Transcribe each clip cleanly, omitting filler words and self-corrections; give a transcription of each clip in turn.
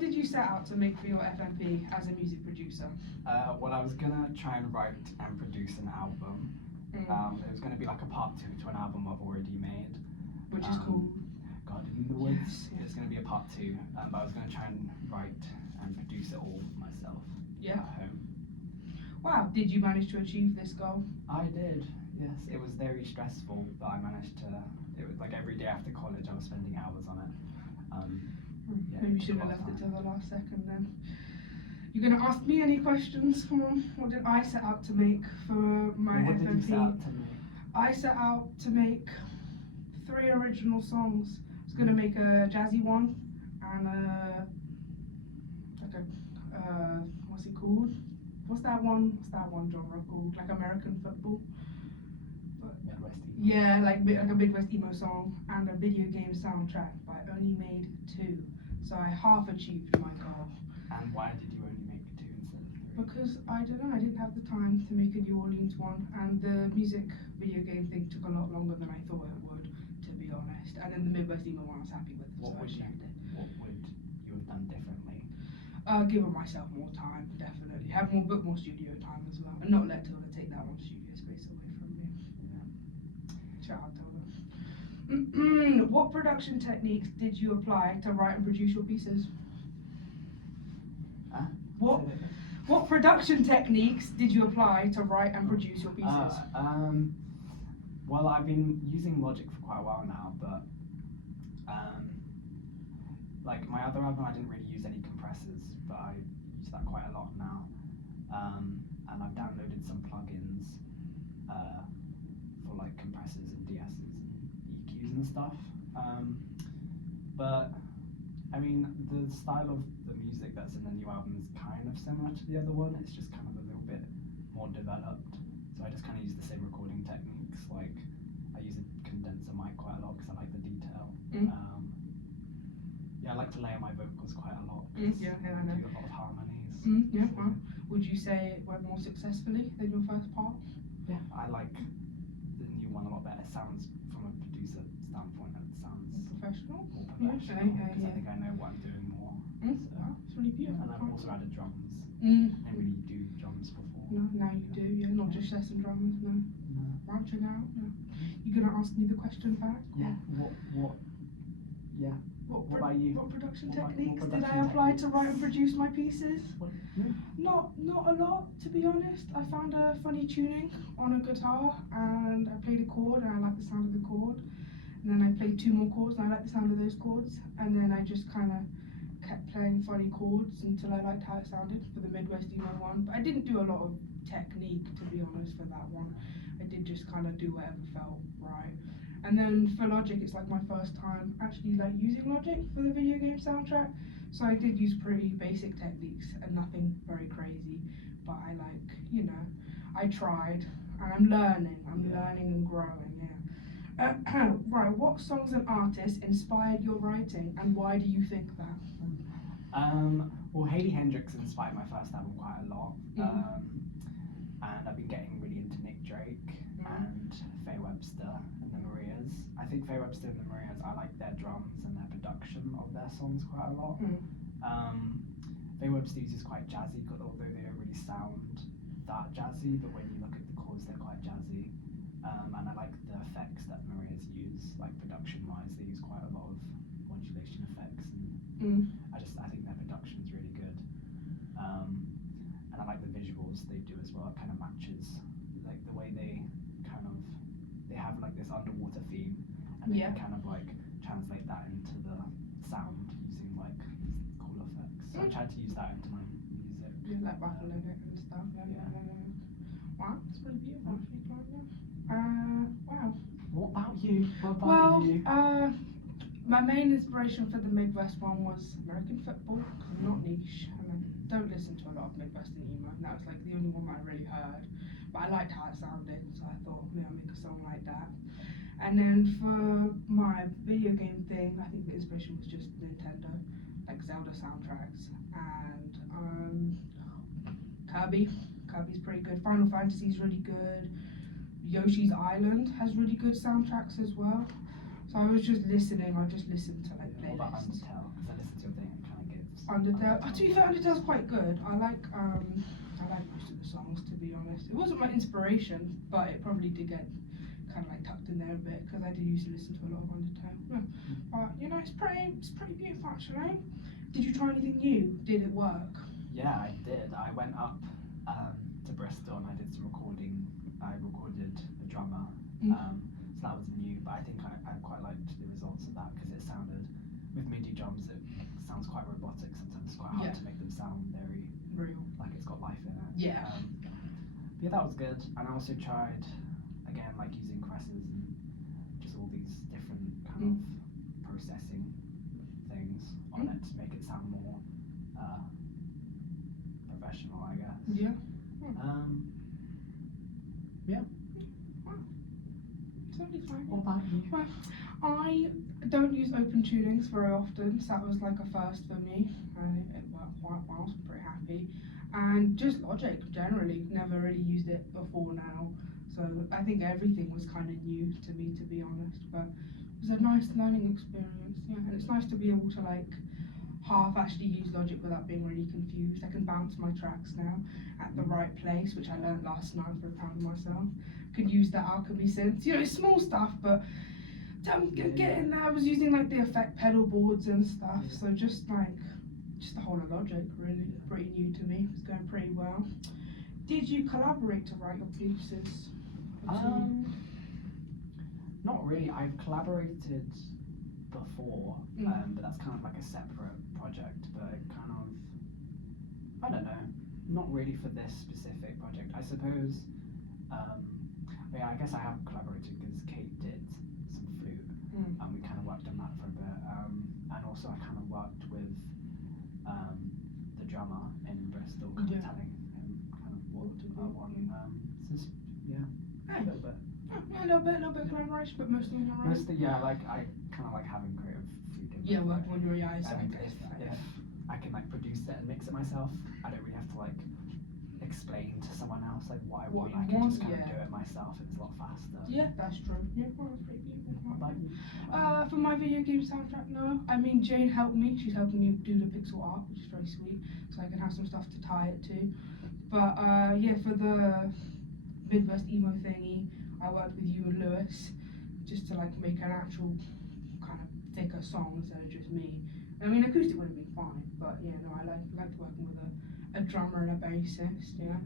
what did you set out to make for your FMP as a music producer? Well, I was gonna try and write and produce an album. It was gonna be like a part 2 to an album I've already made. Which is called? Garden in the Woods. Yes. It's gonna be a part 2, but I was gonna try and write and produce it all myself at home. Wow, did you manage to achieve this goal? I did, yes. It was very stressful, but I managed to. It was like every day after college I was spending hours on it. Maybe you should have left it till the last second then. You're going to ask me any questions? Come on. What did I set out to make for my FMP? What did you set out to make? I set out to make 3 original songs. I was going to make a jazzy one and what's it called? What's that one genre called? Like American football? Midwest emo. Yeah, like a Midwest emo song and a video game soundtrack, but I only made 2. So I half achieved my goal. And why did you only make 2 instead of 3? Because I don't know, I didn't have the time to make a New Orleans one, and the music video game thing took a lot longer than I thought it would, to be honest. And then the Midwest emo one I was happy with, What would you have done differently? Given myself more time, definitely. Have more studio time as well, and not let Tilda take that one studio space away from me. Shout out Tilda. What production techniques did you apply to write and produce your pieces? What production techniques did you apply to write and produce your pieces? Well, I've been using Logic for quite a while now, but like my other album, I didn't really use any compressors, but I use that quite a lot now. And I've downloaded some plugins for like compressors and DSs and EQs and stuff. But I mean, the style of the music that's in the new album is kind of similar to the other one. It's just kind of a little bit more developed. So I just kind of use the same recording techniques. Like I use a condenser mic quite a lot because I like the detail. I like to layer my vocals quite a lot. I do a lot of harmonies. Well, would you say it went more successfully than your first part? Yeah, I like the new one a lot better. It sounds, from a producer standpoint, it sounds professional. more professional. Because I think I know what I'm doing more. So. Wow, it's really beautiful. And I've also added drums. I didn't really do drums before. No, now you do, not just lesson drummers, no. Branching out, no. You gonna ask me the question back? Yeah. What about you? What production techniques did I apply to write and produce my pieces? Not a lot, to be honest. I found a funny tuning on a guitar and I played a chord and I liked the sound of the chord. And then I played 2 more chords and I liked the sound of those chords. And then I just kind of kept playing funny chords until I liked how it sounded for the Midwest emo one. But I didn't do a lot of technique, to be honest, for that one. I did just kind of do whatever felt right. And then for Logic, it's like my first time actually like using Logic for the video game soundtrack. So I did use pretty basic techniques and nothing very crazy. But I I tried and I'm learning and growing, right, what songs and artists inspired your writing and why do you think that? Well, Hayley Hendrix inspired my first album quite a lot. And I've been getting really into Nick Drake and Faye Webster and the Marias. I think Faye Webster and the Marias, I like their drums and their production of their songs quite a lot. Faye Webster uses quite jazzy, although they don't really sound that jazzy, but when you look at the chords, they're quite jazzy. And I like the effects that Marias use, like production-wise, they use quite a lot of modulation effects. And I think their production is really good. And I like the visuals they do as well. It kind of matches like the way they have like this underwater theme, and they can kind of like translate that into the sound using like these cool effects. So I tried to use that into my music. Like buffalo it and stuff. Wow, it's really beautiful. Wow. What about you? My main inspiration for the Midwest one was American football, because I'm not niche, and I don't listen to a lot of Midwestern emo, and that was like the only one that I really heard. But I liked how it sounded, so I thought, maybe I'll make a song like that. And then for my video game thing, I think the inspiration was just Nintendo, like Zelda soundtracks, and Kirby's pretty good. Final Fantasy's really good. Yoshi's Island has really good soundtracks as well. So I was just listening. I just listened to like playlists. What about Undertale? Because I listened to your thing and kind of gives. Undertale. To be fair, Undertale's quite good. I like most of the songs, to be honest. It wasn't my inspiration, but it probably did get kind of like tucked in there a bit because I did used to listen to a lot of Undertale. Yeah. But you know, it's pretty beautiful actually. Did you try anything new? Did it work? Yeah, I did. I went up to Bristol and I did some recording. I recorded a drummer. So that was new, but I think I quite liked the results of that because it sounded, with MIDI drums, it sounds quite robotic. Sometimes it's quite hard to make them sound very real, like it's got life in it. Yeah. Yeah, that was good. And I also tried, again, like using presses and just all these different kind of processing things on it to make it sound more professional, I guess. Yeah. Yeah. Totally fine. What about you? Well, I don't use open tunings very often, so that was like a first for me, and it worked quite well, so I'm pretty happy. And just Logic, generally, never really used it before now, so I think everything was kind of new to me, to be honest, but it was a nice learning experience, yeah, and it's nice to be able to like half actually use Logic without being really confused. I can bounce my tracks now at the right place, which I learned last night for a pound myself. Could use the Alchemy synths, you know, small stuff, but getting there. I was using like the effect pedal boards and stuff, so just the whole of Logic really pretty new to me. It was going pretty well. Did you collaborate to write your pieces? Not really. I've collaborated before, but that's kind of like a separate project, but it kind of, I don't know, not really for this specific project. I suppose, yeah, I guess I have collaborated because Kate did some flute, and we kind of worked on that for a bit, and also I kind of worked with the drummer in Bristol, kind of telling him kind of what I want. So yeah, a little bit. Yeah, a little bit of collaboration, but mostly in your own. Mostly, yeah, like I kind of like having creative freedom. Yeah, working on your eyes. And if I can like produce it and mix it myself, I don't really have to like explain to someone else like what I want. I can just kind of do it myself. It's a lot faster. Yeah, that's true. Yeah, well, that's pretty beautiful. What about you? For my video game soundtrack, no. I mean, Jane helped me. She's helping me do the pixel art, which is very sweet, so I can have some stuff to tie it to. But yeah, for the Midwest emo thingy, I worked with you and Lewis just to like make an actual kind of thicker song instead of just me. I mean, acoustic would have been fine, but yeah, no, I liked working with a drummer and a bassist, yeah.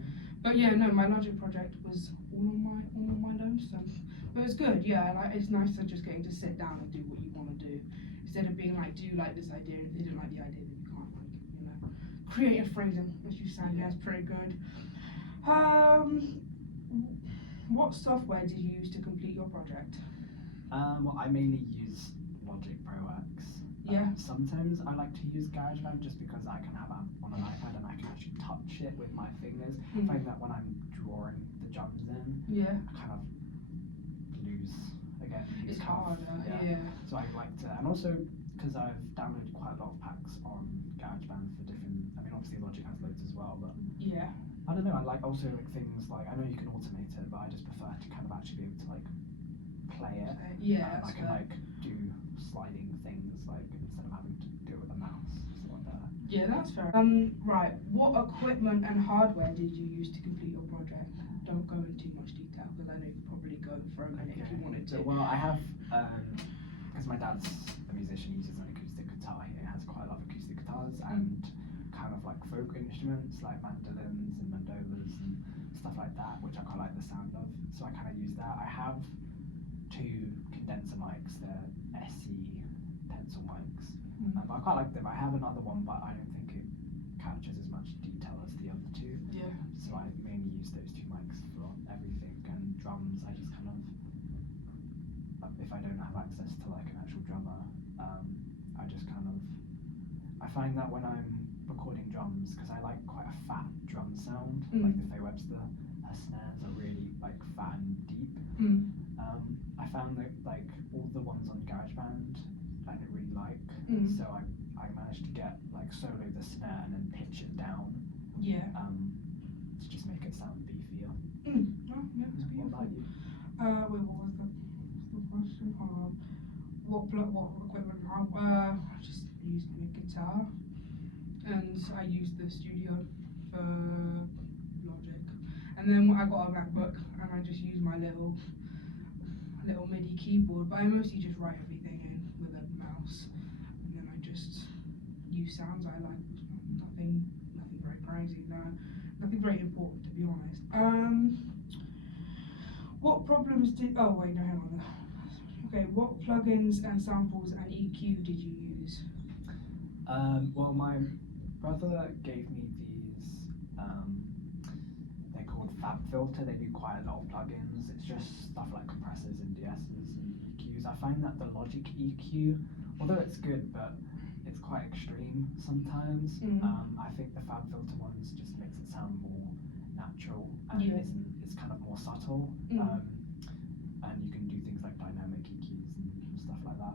But yeah, no, my Logic project was all on my lonesome. But it was good, yeah. Like it's nice to just getting to sit down and do what you want to do instead of being like, do you like this idea? If they don't like the idea, then you can't like, you know. Creative freedom, as you said, yeah, it's pretty good. What software did you use to complete your project? Well, I mainly use Logic Pro X. Yeah. Sometimes I like to use GarageBand just because I can have it on an iPad and I can actually touch it with my fingers. I find that when I'm drawing the drums in, I kind of lose again. It's harder, yeah. So I like to, and also because I've downloaded quite a lot of packs on GarageBand for different. I mean, obviously Logic has loads as well, but yeah. I don't know. I like also like things like I know you can automate it, but I just prefer to kind of actually be able to like play it. Yeah. I can like do sliding things like instead of having to do it with a mouse. Stuff like that. Yeah, that's fair. Right. What equipment and hardware did you use to complete your project? Don't go into too much detail because I know you could probably go for a minute if you wanted to. So, well, I have because my dad's a musician, he uses an acoustic guitar. He has quite a lot of acoustic guitars and kind of like folk instruments like mandolins and mandolas and stuff like that, which I quite like the sound of. So I kind of use that. I have two condenser mics, they're SE pencil mics, but I quite like them. I have another one, but I don't think it captures as much detail as the other two. Yeah. So I mainly use those two mics for everything. And drums, I just kind of, if I don't have access to like an actual drummer, I just kind of, I find that when I'm recording drums, because I like quite a fat drum sound, like the Faye Webster, her snares are really like fat and deep. I found that like all the ones on GarageBand I don't really like, so I managed to get like solo the snare and then pitch it down. Yeah. To just make it sound beefier. Oh, yeah, it's beautiful. What about you? Wait, what was the question? What equipment? I just used my guitar. I used the studio for Logic, and then I got a MacBook and I just used my little MIDI keyboard, but I mostly just write everything in with a mouse, and then I just use sounds I like. Nothing very crazy, no, nothing very important to be honest. What problems did? Oh wait, no, hang on. Okay, what plugins and samples and EQ did you use? Well, my brother gave me these. They're called Fab Filter. They do quite a lot of plugins. It's just stuff like compressors and DSs and EQs. I find that the Logic EQ, although it's good, but it's quite extreme sometimes. I think the Fab Filter ones just makes it sound more natural and it's kind of more subtle. And you can do things like dynamic EQs and stuff like that.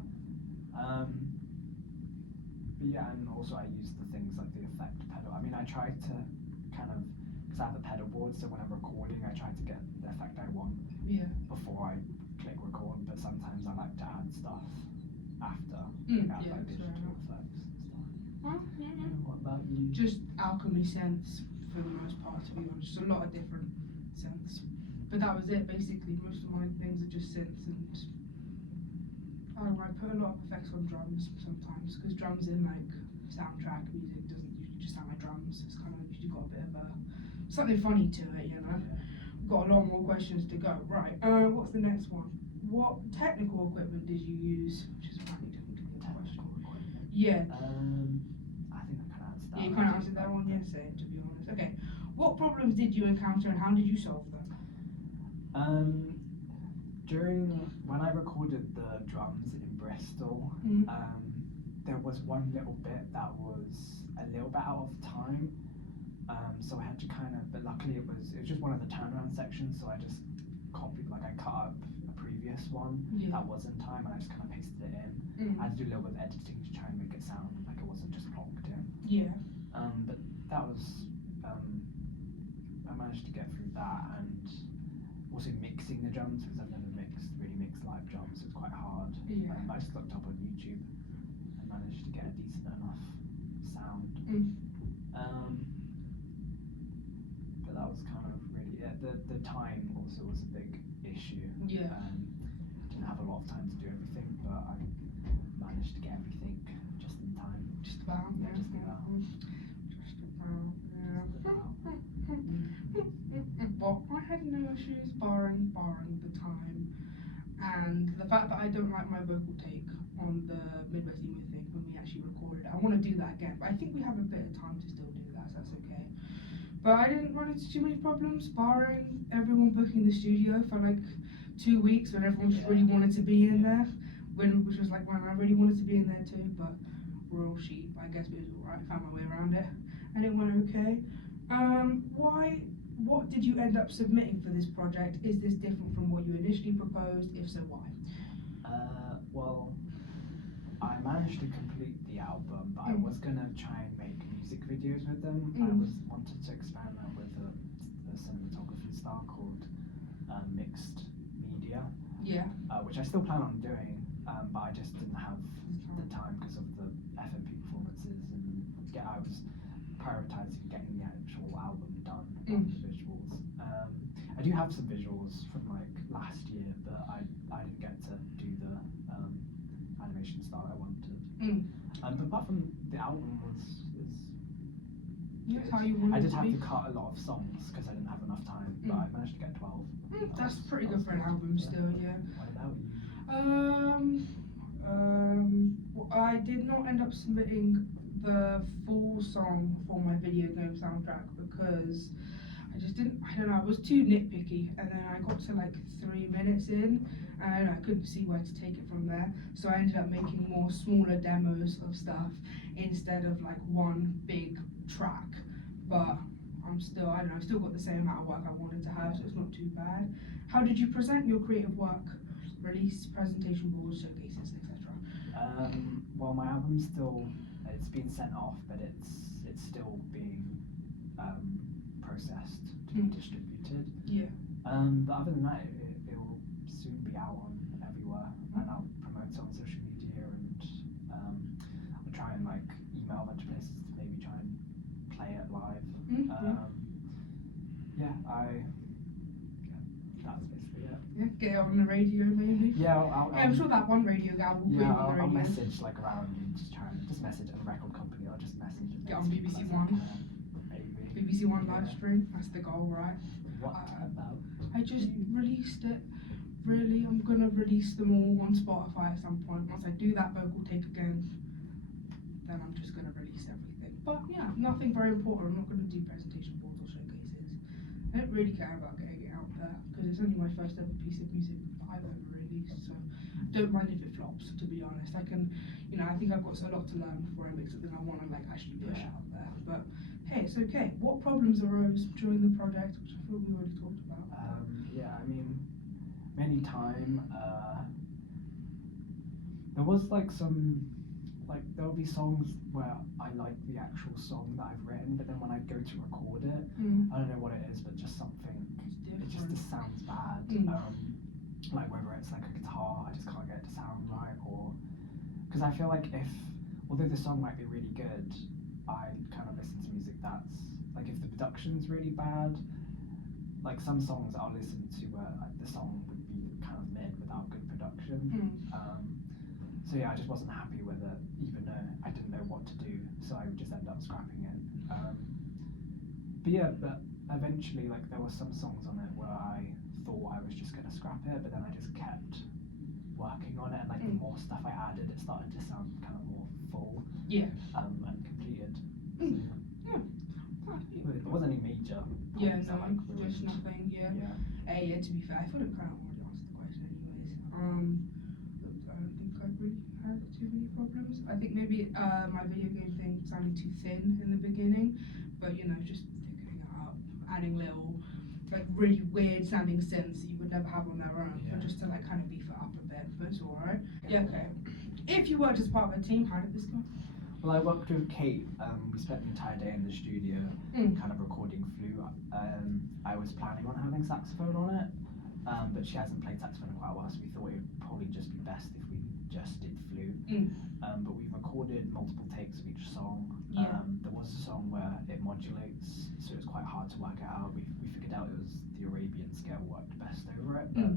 But yeah, and also I use the things like the effect pedal. I mean, I try to kind of, because I have a pedal board, so when I'm recording, I try to get the effect I want before I click record. But sometimes I like to add stuff after, like digital effects and stuff. What about you? Just Alchemy synths for the most part, to be honest. Just a lot of different synths. But that was it, basically. Most of my things are just synths, and I put a lot of effects on drums sometimes, because drums in like soundtrack music doesn't usually just sound like drums. It's kind of usually got a bit of something funny to it, you know. We've got a lot more questions to go. Right. What's the next one? What technical equipment did you use? Which is apparently different to the question. Yeah. I think I kind of answered that. Yeah, you kind of answered that one. Yeah, same, to be honest. Okay. What problems did you encounter and how did you solve them? When I recorded the drums in Bristol, there was one little bit that was a little bit out of time, so I had to but luckily it was just one of the turnaround sections, so I just I cut up a previous one that was in time, and I just kind of pasted it in. I had to do a little bit of editing to try and make it sound like it wasn't just plonked in. Yeah. But that was, I managed to get through that, and also mixing the drums, because I've never really mixed live drums, so it's quite hard. I just looked up on YouTube and managed to get a decent enough sound. But that was kind of really it. The time also was a big issue. Didn't have a lot of time to do everything, but I managed to get everything just in time. Just about. Just about. Well, I had no issues barring the time and the fact that I don't like my vocal take on the Midwest Emo thing when we actually recorded it. I want to do that again, but I think we have a bit of time to still do that, so that's okay. But I didn't run into too many problems, barring everyone booking the studio for like 2 weeks when everyone just really wanted to be in there, which was like when I really wanted to be in there too, but we're all sheep, I guess, but it was alright, found my way around it, and it went okay. What did you end up submitting for this project? Is this different from what you initially proposed? If so, why? Well, I managed to complete the album, but I was gonna try and make music videos with them. I wanted to experiment with a cinematography style called mixed media. Which I still plan on doing, but I just didn't have the time because of the FMP performances, and I was prioritizing getting the actual album done on the visuals. I do have some visuals from like last year, but I didn't get to do the animation style I wanted. But apart from the album was how you wanted I did to have be. to cut a lot of songs because I didn't have enough time, but I managed to get 12. That's pretty good for an album still, yeah. What about you? I did not end up submitting the full song for my video game soundtrack because I don't know, I was too nitpicky, and then I got to like 3 minutes in and I couldn't see where to take it from there, so I ended up making more smaller demos of stuff instead of like one big track. But I've still got the same amount of work I wanted to have, so it's not too bad. How did you present your creative work? Release, presentation boards, showcases, etc. Well, my album's it's been sent off, but it's still being processed to be distributed. But other than that, it will soon be out on everywhere, and I'll promote it on social media, and I'll try and like email a bunch of places to maybe try and That's basically it. Yeah, get it on the radio maybe. Yeah, I'm sure that one radio guy will put it on the radio. I'll message like around and just message a record company. I'll just message and get on BBC One. Maybe. BBC One live stream. That's the goal, right? What about? I just released it. Really, I'm gonna release them all on Spotify at some point. Once I do that vocal take again, then I'm just gonna release everything. But yeah, nothing very important. I'm not gonna do presentation boards or showcases. I don't really care about getting it out there because it's only my first ever piece of music that I've ever released. So I don't mind if it flops. To be honest, I can, I think I've got a lot to learn before I make something I want to like actually push out there. But hey, it's okay. What problems arose during the project, which I thought we already talked about? Many time, there was there'll be songs where I like the actual song that I've written, but then when I go to record it, I don't know what it is, but just something, it just sounds bad. Like whether it's like a guitar, I just can't get it to sound right, or, because I feel like although the song might be really good, I kind of listen to music that's, like if the production's really bad, like some songs I'll listen to where like, the song would be kind of mid without good production. So yeah, I just wasn't happy with it, even though I didn't know what to do, so I would just end up scrapping it. But eventually, like there were some songs on it where I thought I was just gonna scrap it, but then I just kept working on it, and like the more stuff I added, it started to sound kind of more full. Yeah. And completed. Yeah. It wasn't any major. Yeah, no, like, just nothing. Yeah. Yeah. To be fair, I thought it kind of already answered the question anyways. I don't think I really had too many problems. I think maybe my video game thing sounded too thin in the beginning, but just thickening it up, adding little like really weird sounding synths that you would never have on their own, but just to like kind of beef it up a bit. But it's alright. Yeah, okay. If you worked as part of a team, how did this go? Well, I worked with Kate. We spent the entire day in the studio, kind of recording Flu. I was planning on having saxophone on it, but she hasn't played saxophone in quite a while, so we thought it would probably just be best if we just did Flu. But we've recorded multiple takes of each song. There was a song where it modulates, so it was quite hard to work it out. We figured out it was the Arabian scale worked best over it. But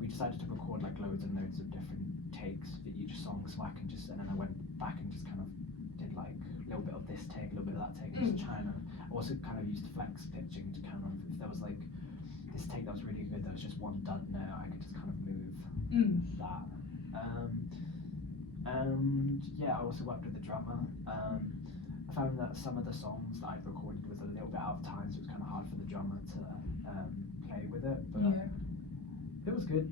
we decided to record like loads and loads of different takes for each song, so I can just, and then I went back and just kind of did like a little bit of this take, a little bit of that take, and just trying to, I also kind of used flex pitching to kind of, if there was like this take that was really good, there was just one dud note, I could just kind of move that. And yeah, I also worked with the drummer. I found that some of the songs that I'd recorded was a little bit out of time, so it was kind of hard for the drummer to play with it, but it was good.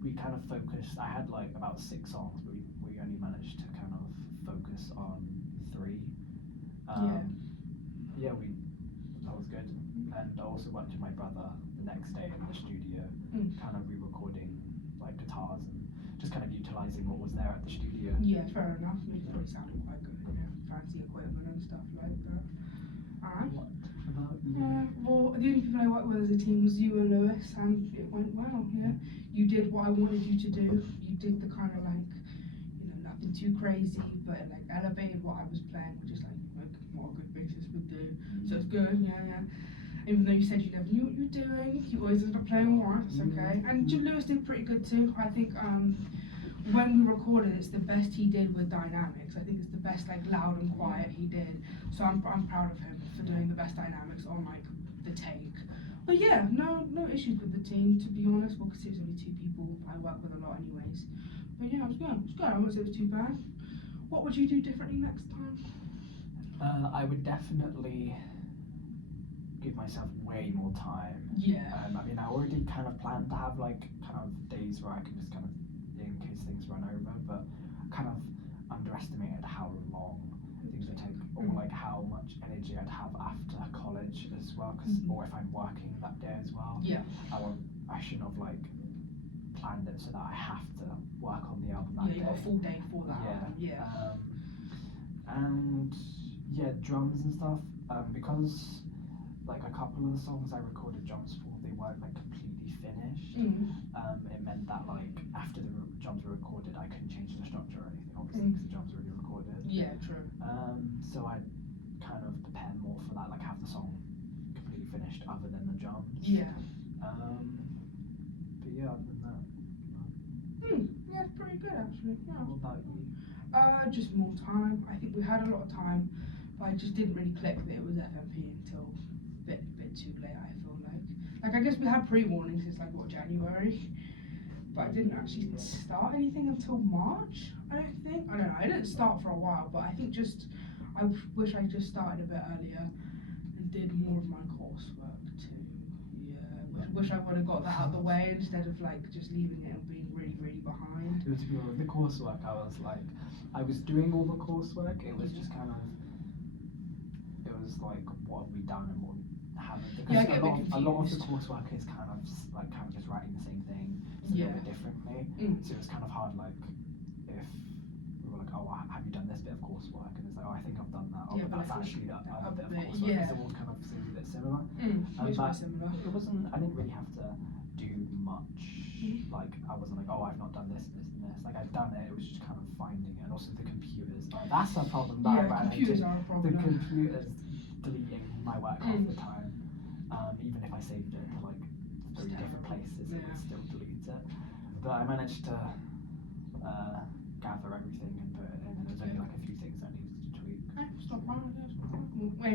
We kind of focused, I had like about 6 songs, but we only managed to kind of focus on 3. That was good. And I also worked with my brother the next day in the studio, kind of re-recording like guitars and just kind of utilising what was there at the studio. Yeah, fair enough. It probably sounded quite good, fancy equipment and stuff like that. Alright. What about you? Well, the only people I worked with as a team was you and Lewis, and it went well, You did what I wanted you to do. You did the kind of like, nothing too crazy, but like elevated what I was playing, which is like what a good bassist would do. So it's good, Even though you said you never knew what you were doing, you always ended up playing more, it's okay. And Lewis did pretty good too. I think when we recorded, it's the best he did with dynamics. I think it's the best like loud and quiet he did. So I'm proud of him for doing the best dynamics on like the take. But yeah, no issues with the team, to be honest. Well, because it was only 2 people I work with a lot anyways. But yeah, it was good. I wouldn't say it was too bad. What would you do differently next time? I would definitely give myself way more time. I mean, I already kind of planned to have like kind of days where I can just kind of, in case things run over, but kind of underestimated how long things would take, or like how much energy I'd have after college as well, or if I'm working that day as well. I shouldn't have like planned it so that I have to work on the album that day. You got a full day for that album. And drums and stuff, because like a couple of the songs I recorded drums for, they weren't like completely finished. It meant that like after the drums were recorded, I couldn't change the structure or anything, obviously, because the drums were already recorded. Yeah, true. So I kind of prepare more for that, like have the song completely finished other than the drums. Yeah. But yeah, other than that. Yeah, it's pretty good actually. Yeah. What about you? Just more time. I think we had a lot of time, but I just didn't really click that it was FMP until a bit too late. I feel like I guess we had pre-warning since like what, January, but I didn't actually start anything until March. I don't think. I don't know. I didn't start for a while, but I think I wish I just started a bit earlier and did more of my coursework too. Yeah. Wish I would have got that out of the way instead of like just leaving it and being really behind. To be honest, with the coursework, I was doing all the coursework. It was just kind of, it was like, what have we done and what haven't? Because a lot of the coursework is kind of just writing the same thing, just a little bit differently. So it was kind of hard, like if we were like, oh, have you done this bit of coursework? And it's like, oh, I think I've done that. Oh, but that's actually that other bit of coursework. Because it all kind of seems a bit similar. It's quite similar. It wasn't. I didn't really have to do much. Like I wasn't like, oh, I've not done this and this and this. Like I'd done it. It was just kind of finding it, and also the computers. That's a problem. Computers are a problem. The computers deleting my work half the time. Even if I saved it to like 3 different places, it would still delete it. But I managed to gather everything and put it in, and there's only like a few things I needed to tweak. It's not bad.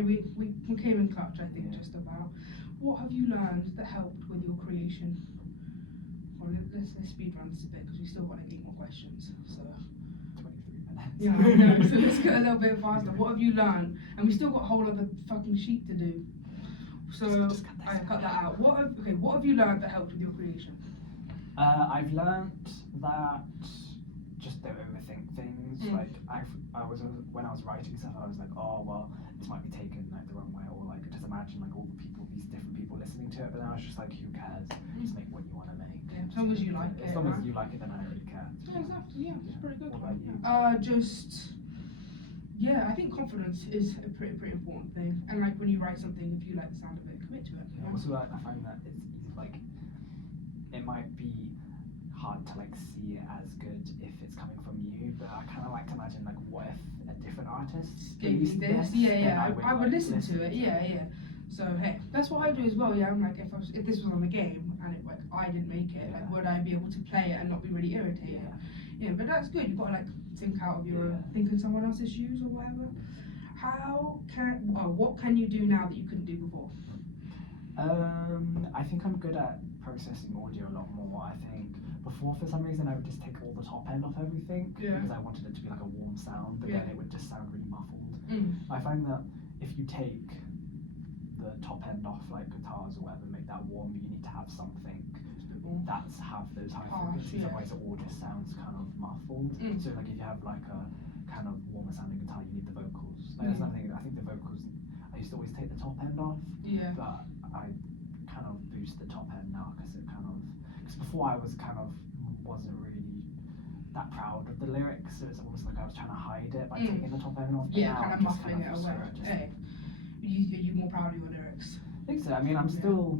We came in clutch, I think, just about. What have you learned that helped with your creation? Well, let's speed run this a bit because we still got like 8 more questions. So 23 minutes. yeah, I know. So let's go a little bit faster. What have you learned? And we still got a whole other fucking sheet to do. So I cut that out. What have you learned that helped with your creation? I've learnt that just don't overthink things. Like when I was writing stuff, I was like, oh well, this might be taken like the wrong way, or like just imagine like all these different people listening to it. But then I was just like, who cares? Just make what you want to make. Yeah, as long as you like it. As long as you like it, then I don't really care. Yeah, exactly. Yeah, it's pretty good. What about you? I think confidence is a pretty important thing. And like when you write something, if you like the sound of it, commit to it. Yeah. Also, I find that it's easy, like it might be hard to like see it as good if it's coming from you, but I kind of like to imagine like what if a different artist gave me this? I would listen to it. Yeah. So hey, that's what I do as well. Yeah, I'm like if this was on the game and it like I didn't make it, like would I be able to play it and not be really irritated? Yeah, but that's good. You've got to like think out of your think in someone else's shoes or whatever. What can you do now that you couldn't do before? I think I'm good at processing audio a lot more. I think before, for some reason, I would just take all the top end off everything because I wanted it to be like a warm sound, but then it would just sound really muffled. I find that if you take the top end off like guitars or whatever, make that warm, you need to have something that's have those high frequencies, otherwise it all just sounds kind of muffled. So like if you have like a kind of warmer sounding guitar, you need the vocals. Like there's nothing. I think the vocals, I used to always take the top end off, but I kind of boost the top end now because before I wasn't really that proud of the lyrics, so it's almost like I was trying to hide it by taking the top end off. Yeah, kind of muffling it away. Hey, are you more proud of your lyrics? I think so. I mean, I'm still.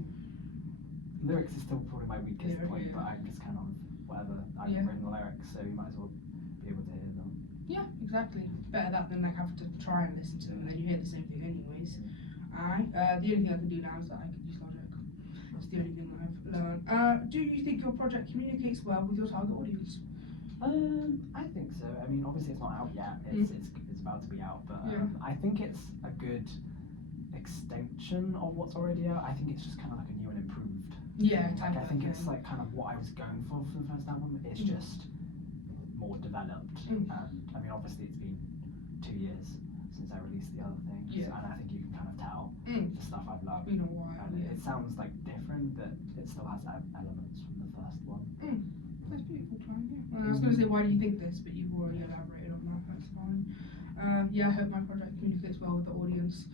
Lyrics is still probably my weakest point, but I'm just kind of whatever. I've written the lyrics, so you might as well be able to hear them. Yeah, exactly. Better that than like have to try and listen to them and then you hear the same thing anyways. Alright. The only thing I can do now is that I can use Logic. That's the only thing that I've learned. Do you think your project communicates well with your target audience? I think so. I mean, obviously it's not out yet. It's about to be out, but I think it's a good extension of what's already out. I think it's just kind of like a new and improved. Yeah, like I think it's like kind of what I was going for the first album. It's just more developed, and I mean, obviously it's been 2 years since I released the other things, and I think you can kind of tell the stuff I've loved. Been a while, and it sounds like different, but it still has elements from the first one. That's beautiful, Clan. Yeah. I was going to say, why do you think this? But you've already elaborated on that. That's fine. I hope my project communicates well with the audience.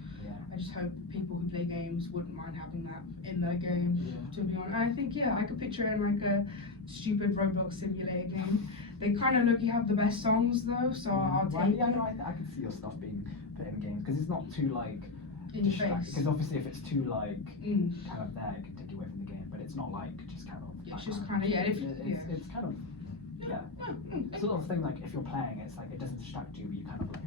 I just hope people who play games wouldn't mind having that in their game, to be honest. And I think, I could picture it in like a stupid Roblox simulator game. They kind of look, you have the best songs though, so I'll take it. No, I can see your stuff being put in games, because it's not too like distracting. Because obviously if it's too like kind of there, it can take you away from the game, but it's not like just kind of. It's just kind of, it's kind of, sort of thing like if you're playing, it's like it doesn't distract you, but you kind of like,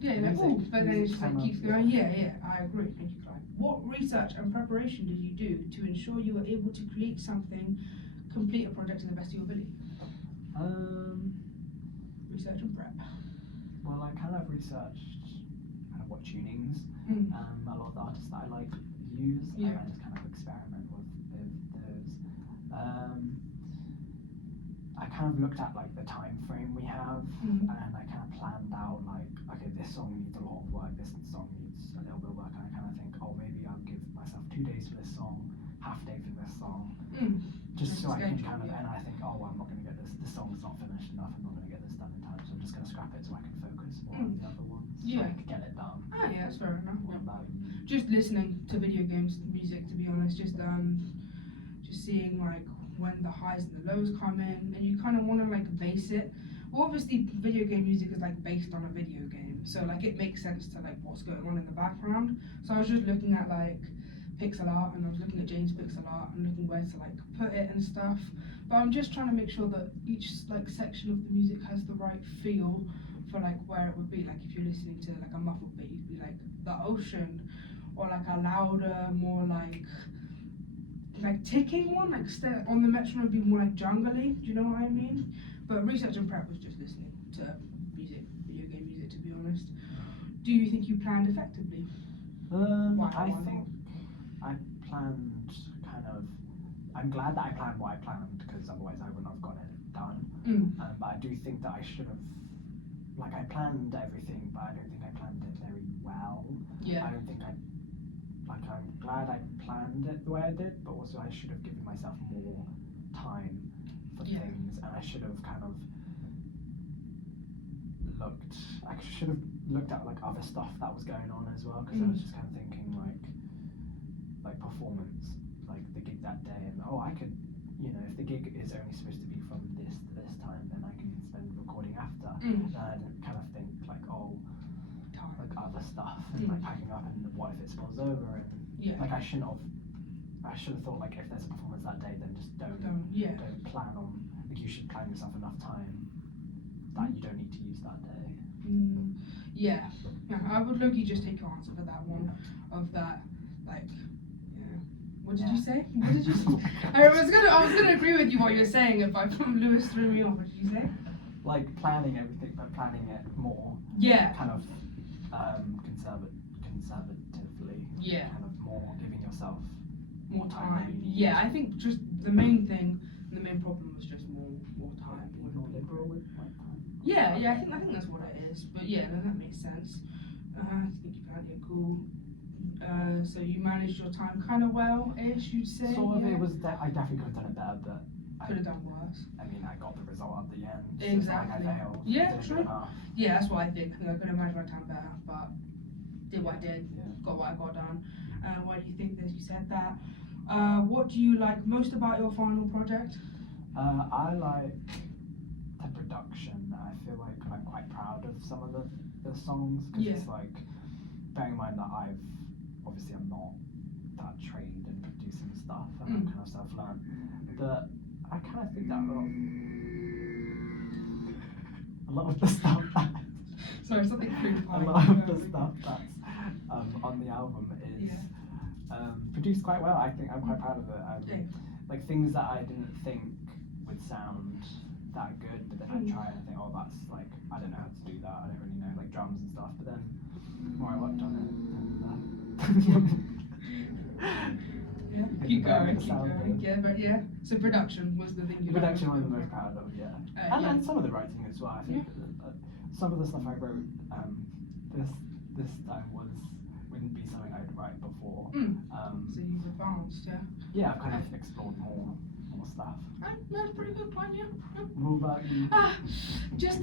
Yeah, the like, music- oh, but then it music just like kind of- keeps going. Yeah, I agree. Thank you, Clyde. What research and preparation did you do to ensure you were able to create something, complete a project to the best of your ability? Research and prep. Well, I kind of researched kind of what tunings a lot of the artists that I like use, Yeah. and I just kind of experiment with those. I kind of looked at like the time frame we have, and I kind of planned out like, okay, this song needs a lot of work, this song needs a little bit of work, and I kind of think, oh, maybe I'll give myself 2 days for this song, half day for this song, just so I can kind of, and I think, oh, well, I'm not going to get this song's not finished enough, I'm not going to get this done in time, so I'm just going to scrap it so I can focus more on the other ones, so I can get it done. Ah, yeah, that's fair enough. What about you? Just listening to video games music, to be honest, just seeing like when the highs and the lows come in, and you kind of want to like base it. Well, obviously video game music is like based on a video game, so like it makes sense to like what's going on in the background. So I was just looking at like pixel art, and I was looking at James pixel art and looking where to like put it and stuff. But I'm just trying to make sure that each like section of the music has the right feel for like where it would be. Like if you're listening to like a muffled beat, you'd be like the ocean, or like a louder, more like ticking one, like on the metronome would be more like jungly. Do you know what I mean? But research and prep was just listening to music, video game music, to be honest. Do you think you planned effectively? I think I planned kind of. I'm glad that I planned what I planned, because otherwise I wouldn't have gotten it done. But I do think that I should have. Like, I planned everything, but I don't think I planned it very well. Yeah. I don't think I'm glad I planned it the way I did, but also I should have given myself more time for things, and I should have kind of looked at like other stuff that was going on as well, because I was just kind of thinking like performance, like the gig that day, and I could, if the gig is only supposed to be from this to this time, then I can spend recording after, and I didn't kind of think like, like other stuff, and like packing up, and what if it spills over, and like I should have thought like, if there's a performance that day, then just don't plan on, like you should plan yourself enough time that you don't need to use that day. Yeah, I would look, you just take your answer for that one, of that, like, what did you say? What did you say? I was gonna agree with you what you're saying, but Lewis threw me off. What did you say? Like planning everything, but planning it more. Yeah. Kind of conservatively. Yeah. Kind of more giving yourself More time. time. Yeah, I think just the main problem was just more time. Being more liberal with my time. Yeah, I think that's what it is. But yeah, no, that makes sense. I think you found it cool. So you managed your time kind of well-ish, you'd say. Sort of. It was. I definitely could have done it better, but could have done worse. I mean, I got the result at the end. So Exactly. It's not like I failed. Yeah, Did true. good enough. Yeah, that's what I think. I could have managed my time better, but did what I did. Yeah. Got what I got done. Why do you think that you said that? What do you like most about your final project? I like the production. I feel like I'm quite proud of some of the songs, because it's like, bearing in mind that I'm not that trained in producing stuff, and I'm kind of self-learned, but I kind of think that a lot of the stuff that Sorry, something creeped a lot of the stuff that's on the album is produced quite well. I think I'm quite proud of it. Like things that I didn't think would sound that good, but then I try and I think, that's like, I don't know how to do that. I don't really know, like drums and stuff. But then the more I worked on it, keep going. Yeah, but so production was the thing you production I'm the most proud of, and some of the writing as well. I think some of the stuff I wrote this time wouldn't be something I'd write before. So you've advanced, yeah, I've kind of explored more stuff. That's a pretty good point, What about you?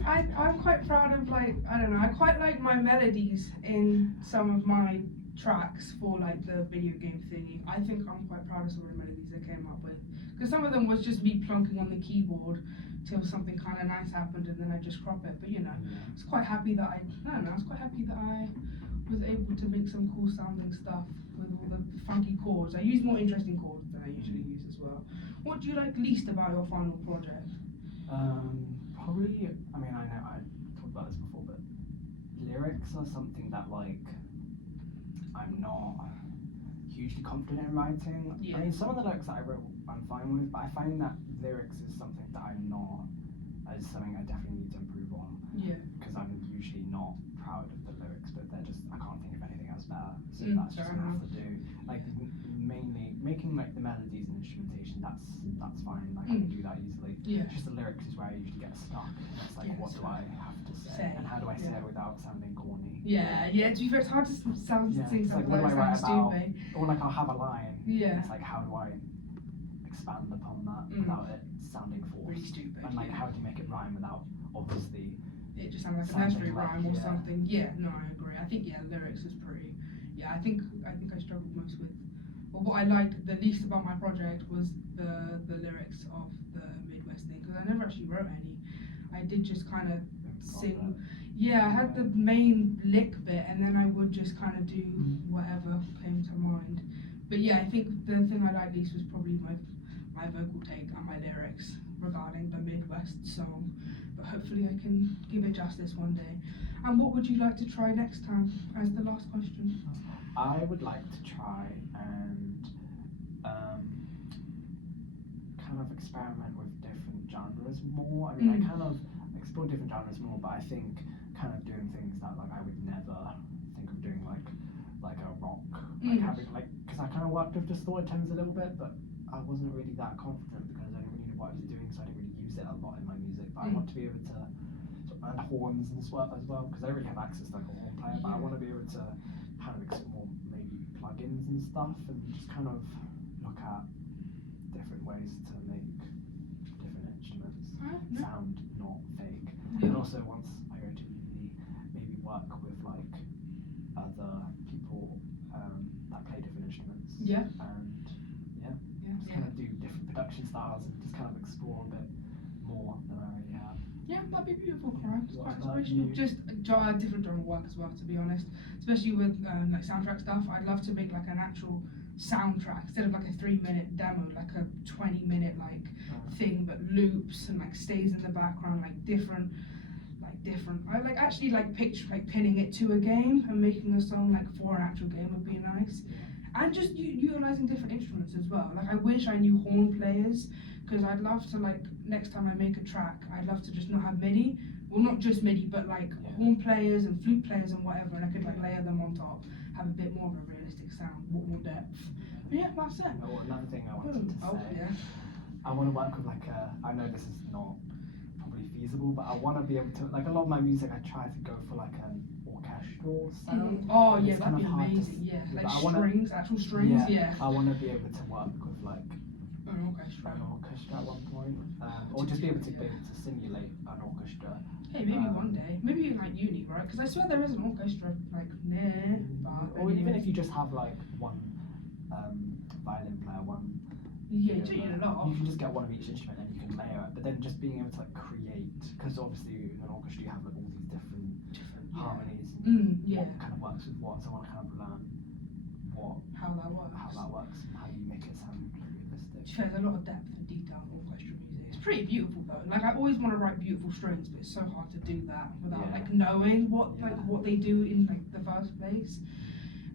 I'm quite proud of, like, I don't know, I quite like my melodies in some of my tracks for like the video game thingy. I think I'm quite proud of some of the melodies I came up with, because some of them was just me plunking on the keyboard till something kind of nice happened, and then I just crop it. But I was quite happy that I was able to make some cool sounding stuff with all the funky chords. I use more interesting chords than I usually use as well. What do you like least about your final project? Probably, I mean, I know I talked about this before, but lyrics. lyrics are something that like I'm not hugely confident in writing. Yeah. I mean, some of the lyrics that I wrote I'm fine with, but I find that lyrics is something that is something I definitely need to improve on. Yeah. Because I'm usually not proud of the lyrics, but they're just, I can't think of anything else better. So that's just fair gonna have enough. to do. Like mainly making like the melodies and instrumentation, that's fine. Like I can do that easily. Yeah. It's just the lyrics is where I usually get stuck. It's like, Yeah, what do I have to say? And how do I say it without sounding corny? Yeah, to be fair, it's hard to sing It's something like, what do I that write sounds about? stupid. Or like I'll have a line. Yeah. It's like, how do I expand upon that without it sounding forced? Really stupid. And like, how do you make it rhyme without obviously? It just sounds like a Something nursery like- rhyme or yeah. something. Yeah, no, I agree. I think lyrics is pretty. Yeah, I think I struggled most with. Well, what I liked the least about my project was the lyrics of the Midwest thing, because I never actually wrote any. I did just kind of sing. Yeah, I had the main lick bit, and then I would just kind of do whatever came to mind. But yeah, I think the thing I liked least was probably my vocal take and my lyrics regarding the Midwest song. But hopefully I can give it justice one day. And what would you like to try next time as the last question? I would like to try and kind of experiment with different genres more. I mean, I kind of explore different genres more, but I think kind of doing things that like I would never think of doing, like a rock, like having like, because I kind of worked with distorted tones a little bit, but I wasn't really that confident because I didn't really know what I was doing, so I didn't really use it a lot in my music. But I want to be able to, and horns and stuff as well, because I don't really have access to like a horn player, but I want to be able to kind of explore maybe plugins and stuff, and just kind of look at different ways to make different instruments sound not fake. And also once I go to uni, maybe work with like other people that play different instruments. Yeah. And just kind of do different production styles and just kind of explore a bit more than I already have. Yeah, that'd be beautiful, Ryan. It's What quite about inspirational. you? Just different genre work as well, to be honest. Especially with like soundtrack stuff. I'd love to make like an actual soundtrack instead of like a 3-minute demo, like a 20-minute like thing that loops and like stays in the background, like different. I like actually like picture like pinning it to a game and making a song like for an actual game would be nice. And just utilizing different instruments as well. Like I wish I knew horn players, because I'd love to, like, next time I make a track, I'd love to just not have MIDI, well not just MIDI, but like horn players and flute players and whatever, and I could like layer them on top, have a bit more of a realistic sound, more depth. But yeah, that's it. Oh, another thing I wanted to say, I want to work with like I know this is not probably feasible, but I want to be able to, like a lot of my music I try to go for like an orchestral sound. Oh and yeah, it's that'd kind be of hard to amazing. Yeah, but like I wanna, strings, actual strings. Yeah. I want to be able to work with like An orchestra. an orchestra at one point, or just be able to simulate an orchestra. Hey, maybe one day. Maybe in like uni, right? Because I swear there is an orchestra like near. Or even if you just have like one violin player, one. Yeah, you need a lot. You can just get one of each instrument and you can layer it, but then just being able to like create, because obviously in an orchestra you have like all these different harmonies. What kind of works with what, so I want to kind of learn how that works and how you make it sound realistic. There's a lot of depth and detail in orchestra music. It's pretty beautiful though. Like I always want to write beautiful strings, but it's so hard to do that without like knowing what they do in like the first place.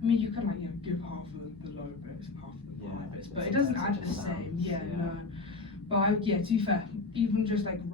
I mean, you can like give half the low bits and half the high bits, but it doesn't add the same. No. But to be fair, even just like